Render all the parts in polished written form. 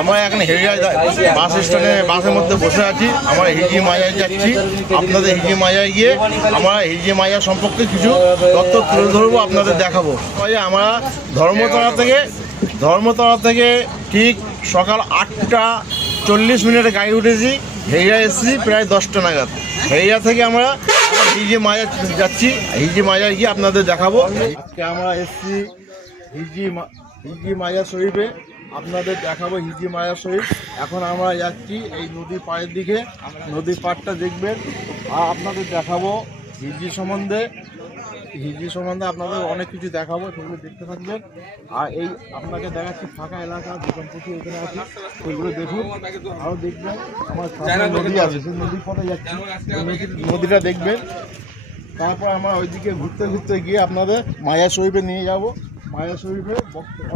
আমরা এখন হেরিয়া বাস স্ট্যান্ডে বাসের মধ্যে বসে আছি। আমরা হিজি মাজায় যাচ্ছি। আপনাদের হিজি মাজায় গিয়ে আমরা হিজি মাজা সম্পর্কে কিছু তথ্য তুলে ধরবো, আপনাদের দেখাবো। আমরা ধর্মতলা থেকে ঠিক সকাল 8টা 40 মিনিটে গাড়ি উঠেছি, হেরিয়া এসেছি প্রায় 10টা নাগাদ। হেরিয়া থেকে আমরা হিজি মাজা যাচ্ছি, হিজি মাজায় গিয়ে আপনাদের দেখাবো। আজকে আমরা এসেছি হিজি মাজা শরীফে, আপনাদের দেখাবো হিজি মাজা শরীফ। এখন আমরা যাচ্ছি এই নদীর পাড়ের দিকে, নদীর পাড়টা দেখবেন আর আপনাদের দেখাবো হিজি সম্বন্ধে আপনাদের অনেক কিছু দেখাবো, সেগুলো দেখতে থাকবেন। আর এই আপনাকে দেখাচ্ছি ফাঁকা এলাকা, দোকানপতি এখানে আছে, সেগুলো দেখুন। আরও দেখবেন আমার নদী আছে, সেই নদীর পথে যাচ্ছি, নদীটা দেখবেন। তারপর আমরা ওইদিকে ঘুরতে ঘুরতে গিয়ে আপনাদের মাজা শরীফে নিয়ে যাব। মাজা শরীফে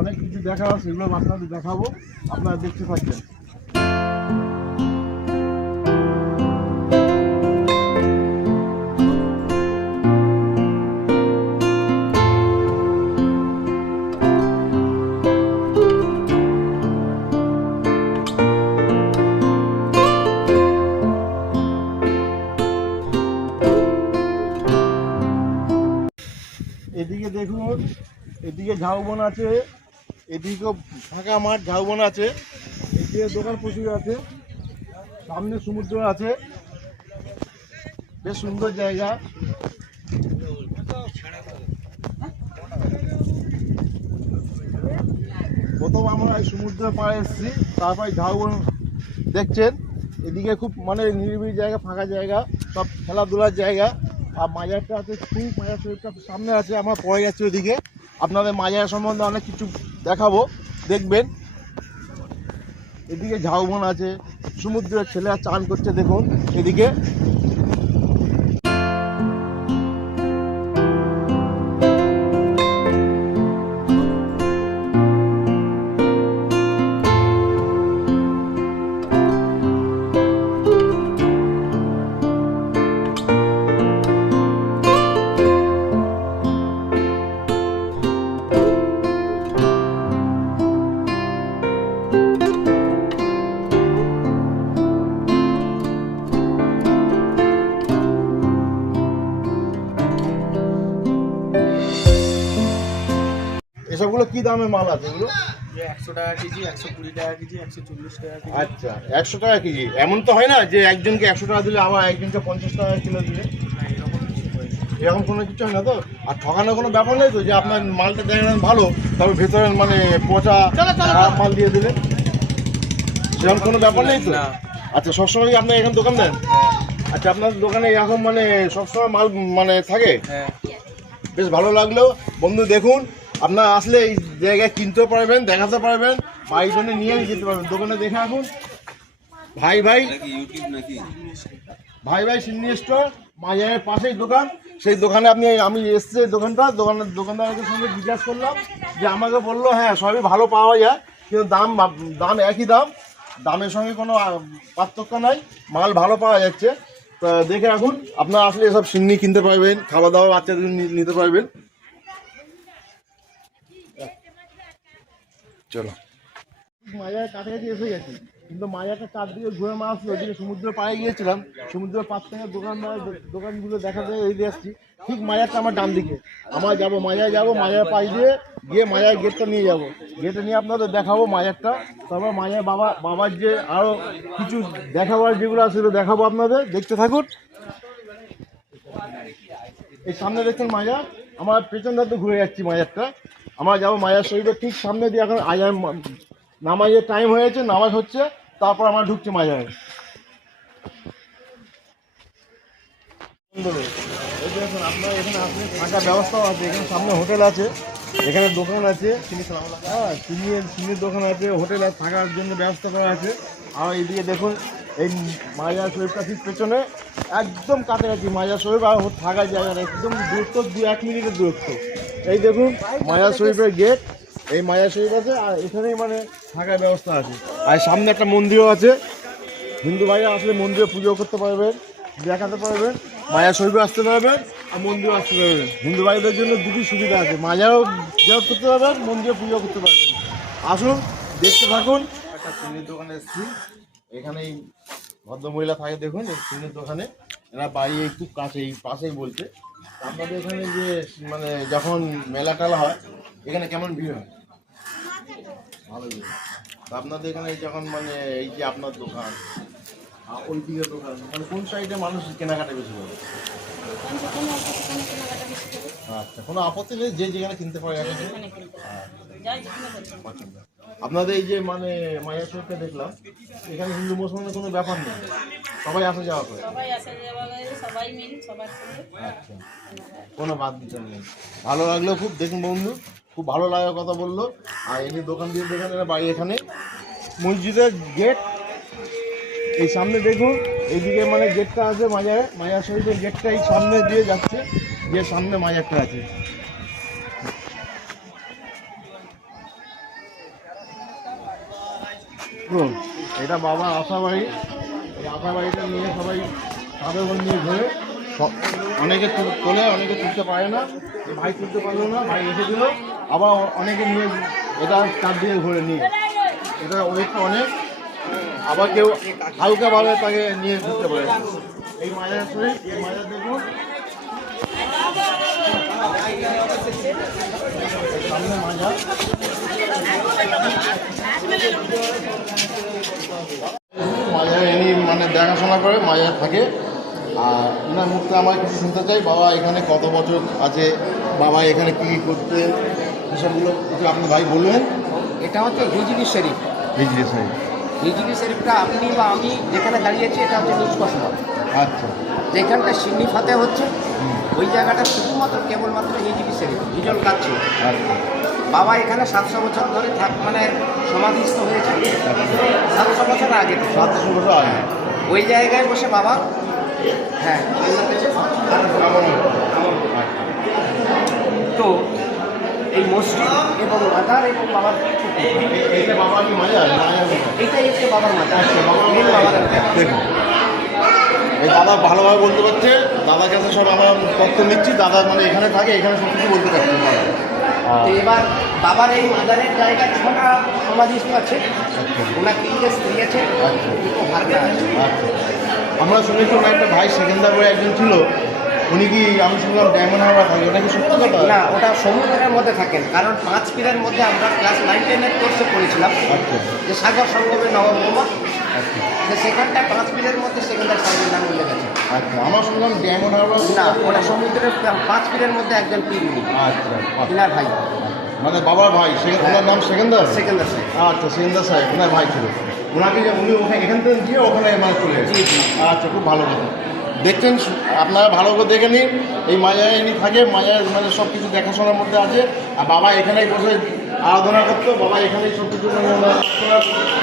অনেক কিছু দেখা আছে, সেগুলো আপনাদের দেখাবো, আপনারা দেখতে থাকবেন। এদিকে দেখুন, এদিকে ঝাউবন আছে, এদিকে ফাঁকা মাঠ, ঝাউবন আছে, এদিকে দোকান প্রচুর আছে, সামনে সমুদ্র আছে, বেশ সুন্দর জায়গা। প্রথম আমরা এই সমুদ্রের পাড়ে এসেছি, তারপরে ঝাউবন দেখছেন। এদিকে খুব মানে নিরিবিলি জায়গা, ফাঁকা জায়গা, সব খেলাধুলার জায়গা। আর মাজারটা আছে, খুব মাজার শরীফটা সামনে আছে, আমরা পরে যাচ্ছি ওদিকে। আপনাদের মাজার সম্বন্ধে অনেক কিছু দেখাবো, দেখবেন। এদিকে ঝাউবন আছে, সমুদ্রের ছেলেরা চান করছে দেখুন এদিকে। এসবগুলো কি দামের মাল আছে এগুলো? 100 টাকা কেজি, 120 টাকা কেজি, 140 টাকা কেজি। আচ্ছা, 100 টাকা কেজি। এমন তো হয় না যে একজনকে 100 টাকা দিলে আবার একজনকে 50 টাকা কিলো দিলে? এরকম কোনো কিছু হয় না তো? আর ঠকানোর কোনো ব্যাপার নেই তো, যে আপনার মালটা দেখেন ভালো, তবে ভেতরে মানে পচা খারাপ মাল দিয়ে দিলে? সেরকম কোনো ব্যাপার নেই তো? আচ্ছা, সবসময় আপনার এখানে দোকান দেন? আচ্ছা, আপনার দোকানে এরকম মানে সবসময় মাল মানে থাকে? বেশ ভালো লাগলো বন্ধু। দেখুন, আপনারা আসলে এই জায়গায় কিনতেও পারবেন, দেখাতে পারবেন, বাড়ির জন্য নিয়ে যেতে পারবেন। দোকানে দেখে আসুন। ভাই সিডনি স্টোর, মাজারের পাশেই দোকান। সেই দোকানে আমি এসছি, দোকানদারের সঙ্গে জিজ্ঞাসা করলাম, যে আমাকে বললো হ্যাঁ সবই ভালো পাওয়া যায়, কিন্তু দাম একই দামের সঙ্গে কোনো পার্থক্য নাই, মাল ভালো পাওয়া যাচ্ছে। তা দেখে রাখুন, আপনারা আসলে এসব সিডনি কিনতে পারবেন, খাওয়া দাওয়া বাচ্চাদের নিতে পারবেন। চলো, মাজার কাছাকাছি এসে গেছি, কিন্তু মাজারটা চারদিকে ঘুরে আসছি। ওইদিকে সমুদ্রের পাড়ে গিয়েছিলাম, সমুদ্রের পাড় থেকে দোকানগুলো দেখাতে এদিকে আসছি। ঠিক মাজারটা আমার ডান দিকে। আমরা যাবো মাজায়, মাজার পাশ দিয়ে গিয়ে মাজার গেটটা নিয়ে যাবো। গেটে নিয়ে আপনাদের দেখাবো মাজারটা। তারপর মাজার বাবার যে আরও কিছু দেখাবার যেগুলো আছে সেগুলো দেখাবো আপনাদের, দেখতে থাকুন। এই সামনে দেখছেন মাজার, আমার পেছন ধারে ঘুরে যাচ্ছি মাজারটা। আমরা যাবো মাজার শরীফের ঠিক সামনে দিয়ে। এখন আজান নামাজের টাইম হয়েছে, নামাজ হচ্ছে, তারপর আমরা ঢুকছি মাজারে। এই দেখুন, আপনার এখানে আসলে থাকার ব্যবস্থাও আছে। এখানে সামনে হোটেল আছে, এখানে দোকান আছে, হ্যাঁ চিনির দোকান আছে, হোটেল আছে, থাকার জন্য ব্যবস্থা করা আছে। আর এইদিকে দেখুন, এই মাজার শরীফটা ঠিক পেছনে, একদম কাছাকাছি মাজার শরীফ আর থাকার জায়গাটা একদম দূরত্ব 2-1 মিনিটের দূরত্ব। এই দেখুন মাজার শরীফের গেট, এই মাজার শরীফ আছে, আর এখানেই মানে থাকার ব্যবস্থা আছে। আর সামনে একটা মন্দিরও আছে, হিন্দু ভাইরা আসলে মন্দিরে পুজো করতে পারবেন, দেখাতে পারবেন, মাজার শরীফে আসতে পারবেন আর মন্দিরে আসতে পারবেন। হিন্দু ভাইদের জন্য দুটি সুবিধা আছে, মাজারও জিয়ারত করতে পারবেন, মন্দিরে পুজো করতে পারবেন। আসুন, দেখতে থাকুন। একটা চিনির দোকানে এসেছি, এখানেই ভদ্রমহিলা থাকে দেখুন এই চিনির দোকানে, এরা বাড়ি এই খুব কাছে, এই পাশেই বলছে। আপনাদের এখানে যে মানে যখন মেলা টেলা হয় এখানে কেমন ভিড় হয়? ভালো ভিড়। তা আপনাদের এখানে যখন মানে এই যে আপনার দোকান ওই দিকের দোকান, মানে কোন সাইডে মানুষ কেনাকাটা বেশি করে? আচ্ছা, কোনো আপত্তি নেই, যে যেখানে কিনতে পারে। আপনাদের এই যে মানে মায়ের শরীরটা দেখলাম, এখানে হিন্দু মুসলমানের কোনো ব্যাপার নেই, সবাই আসা যাওয়া করে। আচ্ছা, কোনো বাদ দিতে নেই। ভালো লাগলো খুব, দেখুন বন্ধু, খুব ভালো লাগার কথা বললো। আর এমনি দোকান দিয়ে দেখেন এরা বাড়ি এখানে মসজিদের গেট, এই সামনে দেখুন এইদিকে মানে গেটটা আছে মাজারে, মাজার শরীফের গেটটা এই সামনে দিয়ে যাচ্ছে, যে সামনে মাজারটা আছে। এটা বাবা আশা বাড়ি, এই আশা বাড়িটা নিয়ে সবাই তাদের ওপর নিয়ে ঘুরে, অনেকে তোলে, অনেকে তুলতে পারে না। ভাই তুলতে পারলো না, ভাই এসে দিল, আবার অনেকে নিয়ে এটা চার দিয়ে ঘুরে নিয়ে, এটা ওয়েটটা অনেক, আবার কেউ হালকাভাবে তাকে নিয়ে ঘুরতে পারে। এই মাজার শরীফ, এই মাজার দেখুন সামনে মাজার। মাজার এনি মানে দেখাশোনা করে, মাজার থাকে। আর এনার মুখটা আমার কিছু শুনতে চাই, বাবা এখানে কত বছর আছে, বাবা এখানে কী করতে, এসবগুলো একটু আপনি ভাই বলবেন। এটা হচ্ছে হিজরি শরীফ। হিজরি শরীফ, হিজরি শরীফটা আপনি বা আমি যেখানে দাঁড়িয়েছি এটা হচ্ছে নিষ্কর্ষ। আচ্ছা, যেখানটা সিন্নি ফাতে হচ্ছে ওই জায়গাটা শুধুমাত্র কেবলমাত্র হিজরি শরীফ, হিজল কাটছে। আচ্ছা, বাবা এখানে 700 বছর ধরে মানে সমাধিস্থ হয়েছে, 700 বছর আগে, 700 বছর আগে ওই জায়গায় বসে বাবা, হ্যাঁ, তো এই মসজিদ এবং মাজার এবং বাবার এইটা বাবা কি মাজার? এইটাই হচ্ছে বাবার মাজার। দেখুন এই দাদা ভালোভাবে বলতে পারছে, দাদার কাছে সব আমরা তথ্য নিচ্ছি, দাদা মানে এখানে থাকে, এখানে সব কিছু বলতে পারছে। তো এবার বাবার এই মাজারের জায়গায় 6টা সমাধিস্থ আছে, ওনার 3টে স্ত্রী আছে, দুটো ভাগ্না আছে। আচ্ছা, আমরা শুনেছি ওনার একটা ভাই সেকেন্দার বলে একজন ছিল, উনি কি আমি শুনলাম ডায়মন্ড হারবার থাকে, ওটা কি সত্যি কথা? না, ওটা সমুদ্রের মধ্যে থাকেন, কারণ 5 পীরের মধ্যে আমরা ক্লাস 9-10 কোর্সে পড়েছিলাম আচ্ছা, যে সাগর সঙ্গমে নবম, আচ্ছা, যে সেখানটা 5 পীরের মধ্যে সেকেন্দার সাহেবের নাম উল্লেখ আছে। আচ্ছা, আমরা শুনলাম ডায়মন্ড হারবার। না, ওটা সমুদ্রের 5 পীরের মধ্যে একজন পীর উনি, আচ্ছা, ইনার ভাই, মানে বাবার ভাই, ওনার নাম সেকেন্দার। সেকেন্দার সাহেব। আচ্ছা, সেকেন্দার সাহেব ওনার ভাই ছিল, ওনাকে যে উনি ওখানে এখান থেকে গিয়ে ওখানে মানে চলে গেছে। আচ্ছা, খুব ভালো কথা। দেখছেন আপনারা, ভালো করে দেখে নিন, এই মাজারে ইনি থাকে, মাজার মানে সব কিছু দেখাশোনার মধ্যে আছে। আর বাবা এখানেই বসে আরাধনা করতো, বাবা এখানেই সব কিছু মানে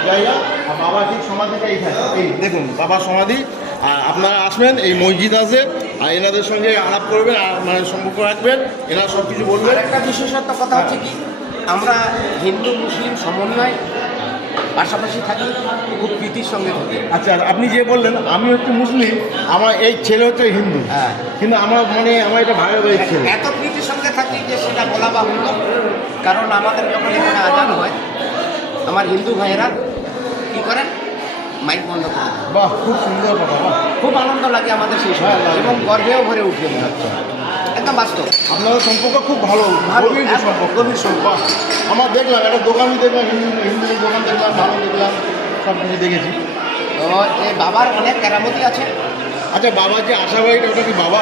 জায়গা। আর বাবা ঠিক সমাধিটা এইখানে, এই দেখুন বাবার সমাধি। আর আপনারা আসবেন, এই মসজিদ আছে, আর এনাদের সঙ্গে আলাপ করবেন, আর মানে সম্পর্ক রাখবেন, এনারা সব কিছু বলবেন। একটা বিশেষত্ব কথা হচ্ছে কি, আমরা হিন্দু মুসলিম সমন্বয় পাশাপাশি থাকি, খুব প্রীতির সঙ্গে থাকি। আচ্ছা, আপনি যে বললেন আমি হচ্ছে মুসলিম, আমার এই ছেলে হচ্ছে হিন্দু, হ্যাঁ, কিন্তু আমার মানে আমার এটা ভাই ভাই ছেলে। এত প্রীতির সঙ্গে থাকি যে সেটা বলা বাহুল্য, কারণ আমাদের যখন এখানে আজান হয় আমার হিন্দু ভাইয়েরা কী করেন, মাইক বন্ধ করে দেন। বাহ, খুব সুন্দর কথা, বাহ, খুব আনন্দ লাগে আমাদের সেই সময়, এবং গর্বেও ভরে উঠে। আচ্ছা, একদম বাস্তব, আপনাদের সম্পর্ক খুব ভালো, ভালো, গভীর সম্পর্ক, গভীর সম্পর্ক। আমার দেখলাম একটা দোকানই দেখলাম, হিন্দু দোকান দেখলাম, ভালো দেখলাম, সব কিছু দেখেছি। তো এই বাবার অনেক কেরামতি আছে। আচ্ছা, বাবা যে আশা বাড়িটা, ওটা কি বাবা?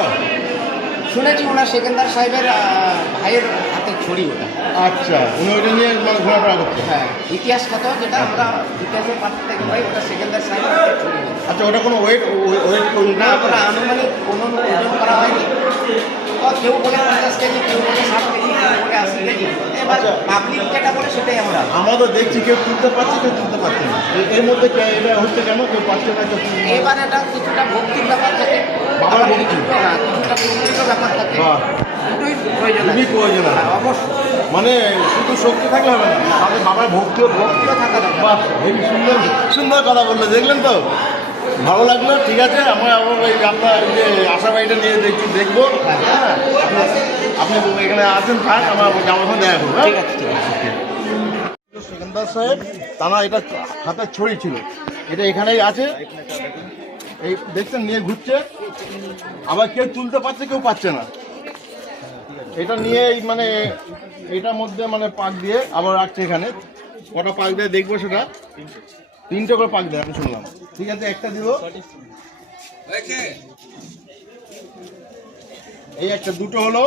শুনেছি ওনার সেকেন্দার সাহেবের ভাইয়ের হাতে ছড়ি ওটা। আচ্ছা, উনি ওইটা নিয়ে মানে ঘোরাফেরা করতেন। হ্যাঁ, ইতিহাস কত যেটা আমরা ইতিহাসের পাঠ থেকে পাই, ওটা সেকেন্দার সাহেবের হাতে ছড়ি। আচ্ছা, ওটা কোনো ওয়েট না, আমরা আনুমানিক কোনো ওজন করা হয়নি। কেউ বলে 50 কেজি, কেউ বলে 60 কেজি, কেউ বলে 80 কেজি। এবার পাবলিক যেটা বলে সেটাই আমরা তো দেখছি, কেউ তুলতে পারছে, কেউ তুলতে পারছে না। এর মধ্যে এটা হচ্ছে কেন, কেউ পারছে না, কেউ তুলছে না? এবার এটা কিছুটা ভক্তির ব্যাপার থাকে, বাবার আবার ভক্তি। কিছুটা না, কিছুটা প্রকৃত ব্যাপার থাকে। বাহ, দুটোই প্রয়োজন আছে। খুবই প্রয়োজন আছে। হ্যাঁ, অবশ্যই মানে শুধু শক্তি থাকলে হবে না, তাহলে বাবার ভক্তিও ভক্তিও থাকা দরকার। বাহ, হেবি সুন্দর সুন্দর কথা বললো, দেখলেন তো, ভালো লাগলো। ঠিক আছে, আমরা এই আপনার এই যে আশা বাড়িটা নিয়ে দেখবো। হ্যাঁ, আপনি এখানে আসেন, থাক, আমরা যাওয়ার সময় দেখা করবো। ঠিক আছে, ঠিক আছে। সেখান সর্দার সাহেব তারা এটা হাতে ছড়ি ছিল, এটা এখানেই আছে, এই দেখছেন নিয়ে ঘুরছে, আবার কেউ তুলতে পারছে কেউ পাচ্ছে না। এটা নিয়ে এই মানে এটার মধ্যে মানে পাক দিয়ে আবার রাখছে এখানে, কটা পাক দিয়ে দেখবো সেটা, 3টে করে পাক দেয় আমি শুনলাম। ঠিক আছে, একটা দিব, এই একটা, দুটো হলো,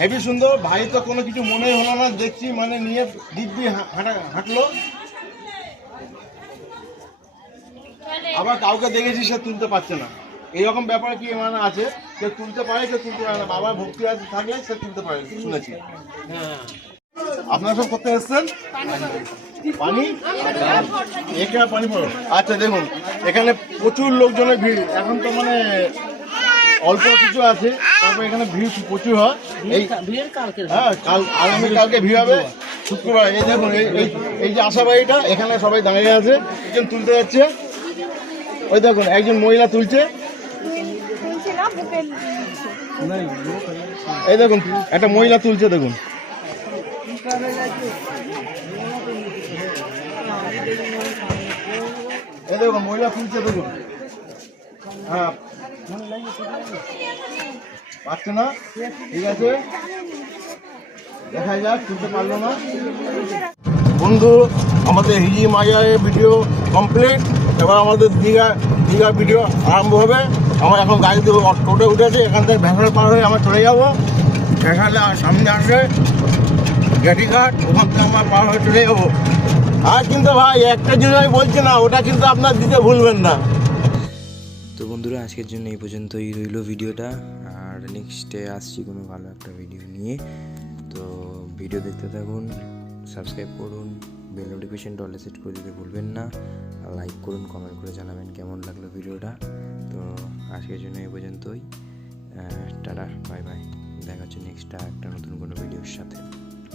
হেবি সুন্দর। ভাই তো কোনো কিছু মনেই হলো না, দেখছি মানে নিয়ে দিব্যি হাঁটলো। আবার কাউকে দেখেছি সে তুলতে পারছে না, এইরকম ব্যাপার কি মানে আছে, কেউ তুলতে পারে কেউ তুলতে পারে না, বাবার ভক্তি আছে থাকলে সে তুলতে পারে, শুনেছি। আপনারা সব করতে এসছেন পানি, এখানে পানি পড়ো। আচ্ছা দেখুন এখানে প্রচুর লোকজনের ভিড়, এখন তো মানে অল্প কিছু আছে, তারপর এখানে ভিড় প্রচুর হয়। এই হ্যাঁ আগামীকালকে ভিড় হবে শুক্রবার। এই দেখুন এই যে আশা বাড়িটা, এখানে সবাই দাঁড়িয়ে আছে, একজন তুলতে যাচ্ছে, ওই দেখুন একজন মহিলা তুলছে, এই দেখুন একটা মহিলা তুলছে, দেখুন এই দেখুন মহিলা তুলছে, দেখুন হ্যাঁ পাচ্ছে না, ঠিক আছে দেখা যাক, তুলতে পারলো না। বন্ধু আমাদের হিজি মাজারের ভিডিও কমপ্লিট, এবার আমাদের দীঘা ভিডিও আরম্ভ হবে। আমার এখন গাড়ি দিয়ে টোটো উঠেছে, এখান থেকে ভেসাল পার হয়ে আমরা চলে যাবো, ভেসালে সামনে আসে ঘাট, ওখান থেকে আমরা পার হয়ে চলে যাবো। আর কিন্তু ভাই একটা জিনিস আমি বলছি না, ওটা কিন্তু আপনার দিতে ভুলবেন না। তো বন্ধুরা আজকের জন্য এই পর্যন্তই রইল ভিডিওটা, আর নেক্সটে আসছি কোনো ভালো একটা ভিডিও নিয়ে। তো ভিডিও দেখতে থাকুন, সাবস্ক্রাইব করুন, বেল নোটিফিকেশনটা অলে সেট করে দিতে ভুলবেন না, আর লাইক করুন, কমেন্ট করে জানাবেন কেমন লাগলো ভিডিওটা। তো আজকের জন্য এই পর্যন্তই, টাটা, বাই বাই, দেখা হচ্ছে নেক্সট একটা নতুন কোনো ভিডিওর সাথে।